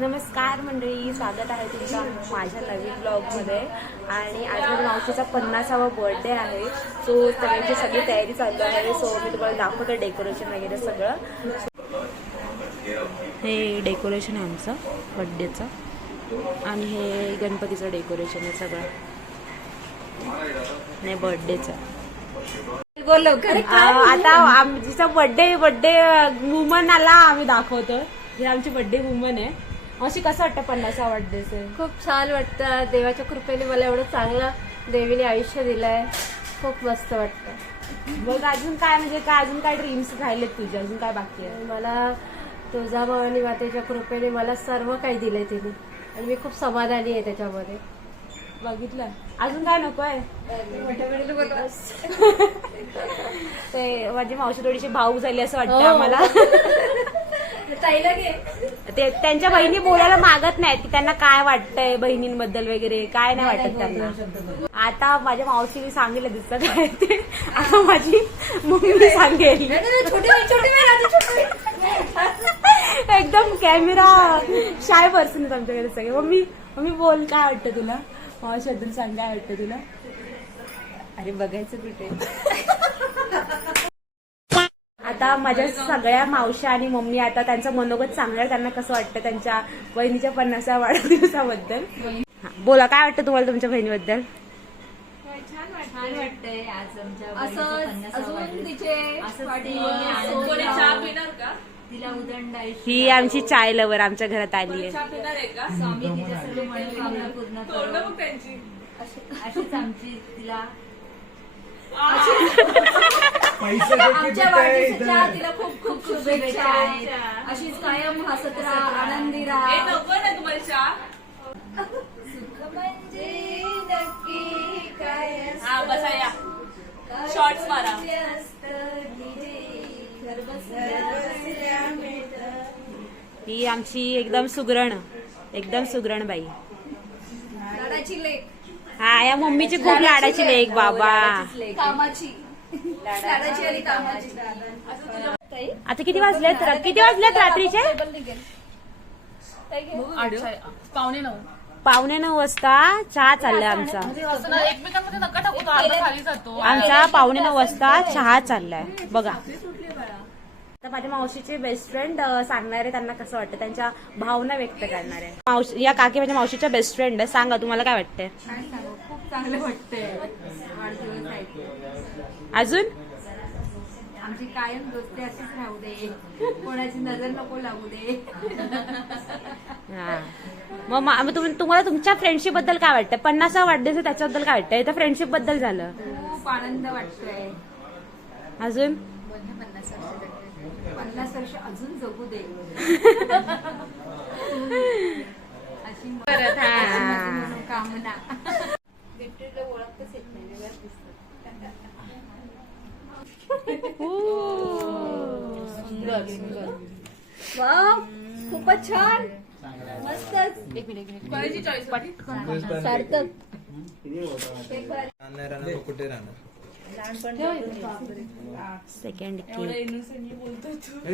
नमस्कार मंडळी, स्वागत आहे तुमचा माझ्या नवीन ब्लॉगमध्ये. आणि आज माझ्या मावशीचा 50वा बर्थडे आहे. सो सगळ्यांची सगळी तयारी चालू आहे. सो मी तुम्हाला दाखवते डेकोरेशन वगैरे सगळं. हे डेकोरेशन आहे आमचं बर्थडेचं आणि हे गणपतीचं डेकोरेशन आहे सगळं. नाही बर्थडेचं. आता आमचा बर्थडे वुमन आला आम्ही दाखवतो. हे आमची बर्थडे वुमन आहे. अशी कसं वाटतं 50वा बर्थडे? खूप छान वाटतं. देवाच्या कृपेने मला एवढं चांगलं देवीने आयुष्य दिलंय. खूप मस्त वाटतं. बघ अजून काय म्हणजे काय अजून काय ड्रीम्स राहिलेत तुझे? अजून काय बाकी आहे? मला तुळजाभवानी मातेच्या कृपेने मला सर्व काही दिलंय तिने आणि मी खूप समाधानी आहे त्याच्यामध्ये. बघितलं अजून काय नकोय? ते माझी मावशी थोडीशी भाऊक झाली असं वाटतं आम्हाला. ते त्यांच्या बहिणी बोलायला मागत नाहीत की त्यांना काय वाटतंय बहिणींबद्दल वगैरे, काय नाही वाटत त्यांना. आता माझ्या मावशीने सांगितलं दिसत काय ते, आता माझी मम्मी सांगेल. एकदम कॅमेरा शाय पर्सन आहेत आमच्याकडे सगळे. मम्मी मम्मी बोल, काय वाटतं तुला मावशीबद्दल? सांग काय वाटतं तुला? अरे बघायचं कुठे. आता माझ्या सगळ्या मावश्या आणि मम्मी आता त्यांचं मनोगत सांगणार त्यांना कसं वाटतं त्यांच्या बहिणीच्या 50व्या वाढदिवसाबद्दल. बोला, काय वाटतं तुम्हाला तुमच्या बहिणीबद्दल? छान वाटतंय आज आमच्या तिला उदंड आयुष्य. ही आमची चाय लवर आमच्या घरात आली आहे. स्वामी तिच्या सर्व मनोकामना पूर्ण करो. अशीच आमची तिला आमच्या वाढदिवसाच्या तिला खूप खूप शुभेच्छा आहेत. अशीच कायम हसत राहा, आनंदी राहा. सुख म्हणजे नक्की काय शॉर्ट्स मारा. ही आमची एकदम सुगरण बाई. लाडाची लेक. हा, या मम्मीची खूप लाडाची लेक बाबा. कामाची लाडाची आणि कामाची. आता किती वाजलेत रात्रीचे? 8:45 वाजता चहा चाललाय आमचा. आमचा 8:45 वाजता चहा चाललाय बघा. आता माझ्या मावशीचे बेस्ट फ्रेंड सांगणार आहे त्यांना कसं वाटतं, त्यांच्या भावना व्यक्त करणार आहे. या काकी माझ्या मावशीच्या बेस्ट फ्रेंड आहे. सांगा तुम्हाला काय वाटतंय? खूप चांगलं वाटतंय. वाढदिवस आहे अजून आमची कायम दोस्ती अशीच राहू दे. कोणाची नजर नको लागू दे. हा, मग तुम्हाला तुमच्या फ्रेंडशिप बद्दल काय वाटतं? 50वा वाढदिवस त्याच्याबद्दल काय वाटतं? इथं फ्रेंडशिप बद्दल झालं. खूप आनंद वाटतोय. अजून 50 वर्ष अजून जगू दे अशी मनोकामना. बिट्टूला ओळखतच येत नाही, वेगळंच दिसतं. वाव, खूपच छान, मस्तच. सार्थक कुठे राहणार? सेकंड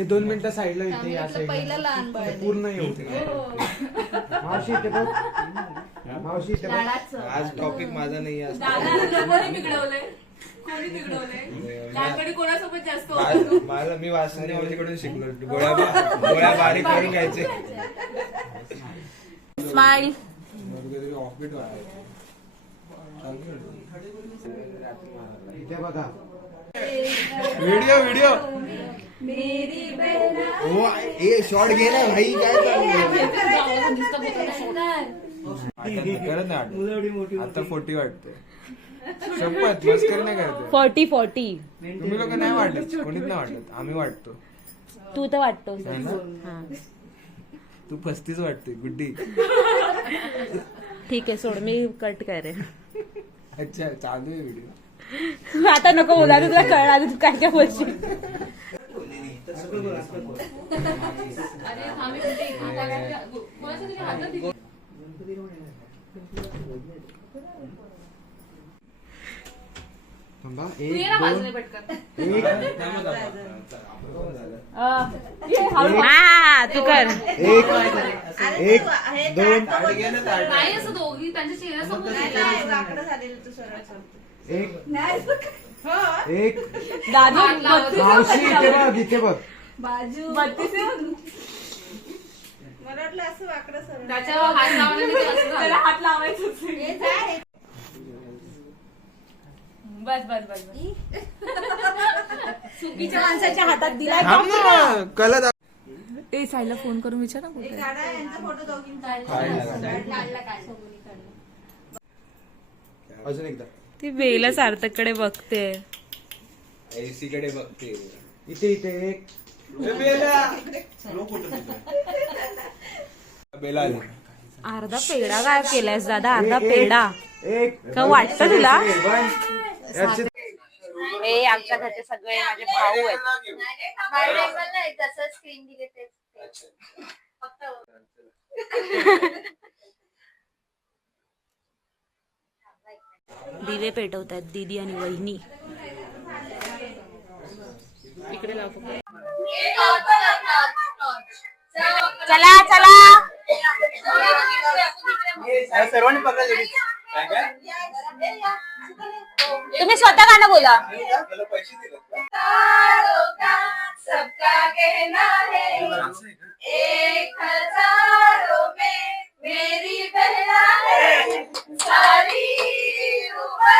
2 मिनिटं साईडला इथे या साईडला. पहिलं लहान बाळ पूर्ण येऊ मावशी इथे बघ. मावशी इथे बघ. आज टॉपिक माझा नाही आहे. मला मी वासनी मावशीकडून शिकलो. गोळ्या बारीक करून घ्यायचे. स्माइल. ऑफबीट इथे बघा. व्हिडिओ हो, ए शॉर्ट घे ना भाई. काय करत नाही आता 40 वाटते. शपथ मस्करी नाही करते. 40 तुम्ही लोक नाही वाटत, कोणीच नाही वाटत. आम्ही वाटतो. तू तर वाटतो. तू 35 वाटते गुड्डी. ठीक आहे, सोड, मी कट करेन. अच्छा, चालू आहे व्हिडिओ. आता नको बोला, तुला कळणार तू काय काय बोलशील. थांबा, 1 2 हा तू कर. 1 2 नाही असं दोघी त्यांच्या चेहऱ्यासमोर 1 दादू मावशी इथे बघ, इथे बघ. बाजू मला वाटलं असं वाकडं सरळ. त्याच्यावर हात लावला नाही तर असं झालं. त्याला हात लावायचंच नाही. हे जाय. बस बस बस बस. चुकीच्या माणसाच्या हातात दिलाय थांब ना, कला दाख. ते साईला फोन करून विचार ना कुठे. काढा यांचा फोटो दोघींचा. काढला काय सोबती काढला. अजून एकदा ती बेला सार्थककडे बघते. एसी कडे बघते. इथे इथे 1 बेला आली. अर्धा पेढा काय केलायस दादा? अर्धा पेढा 1 का वाटतं तुला? याचे- ए आमच्या घरचे सगळे माझे भाऊ आहेत. नाही जसं स्क्रीन दिले ते फक्त दिवे पेटवतात दीदी आणि वहिनी. इकडे लाव. चला चला सर्वांनी पकडले. तुम्ही स्वतः गाणं बोला. पैसे दिले सबका कहना है एक हजारों में मेरी बहना है सारी उम्र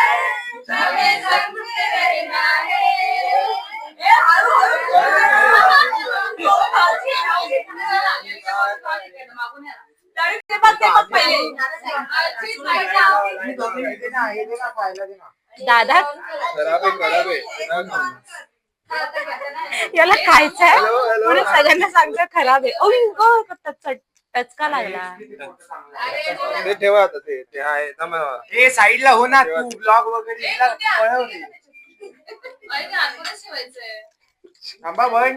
हमें संग रहना है. दादा खराब आहे. याला खायचंय म्हणून सगळ्यांना सांगतो खराब आहे. टचका लागला. ते ठेवा आता, ते आहे साईडला हो ना, तू ब्लॉग वगैरे पळव रे. थांबा बन.